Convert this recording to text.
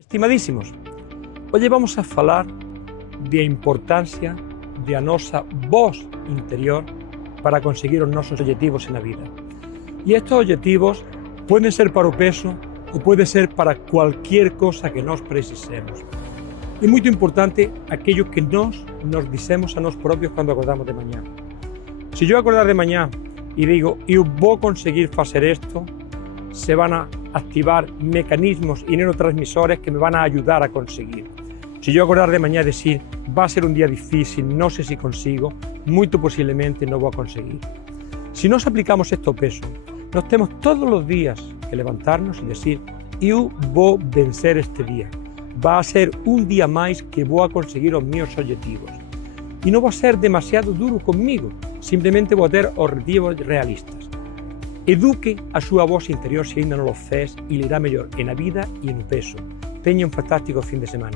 Estimadísimos, hoxe vamos a falar da importancia da nosa voz interior para conseguir os nosos objetivos na vida. E estes objetivos poden ser para o peso ou pode ser para cualquier cosa que nós precisemos. É muito importante aquello que nós nos dicemos a nós propios cando acordamos de mañá. Se eu acordar de mañá e digo, eu vou conseguir facer isto, se van a activar mecanismos y neurotransmisores que me van a ayudar a conseguir. Si yo acordar de mañana decir, va a ser un día difícil, no sé si consigo, muy posiblemente no voy a conseguir. Si nos aplicamos esto peso, nos tenemos todos los días que levantarnos y decir, yo voy a vencer este día. Va a ser un día más que voy a conseguir los míos objetivos. Y no va a ser demasiado duro conmigo, simplemente voy a tener objetivos realistas. Eduque a súa voz interior se ainda non o fez e le irá mellor en a vida e en o peso. Teña un fantástico fin de semana.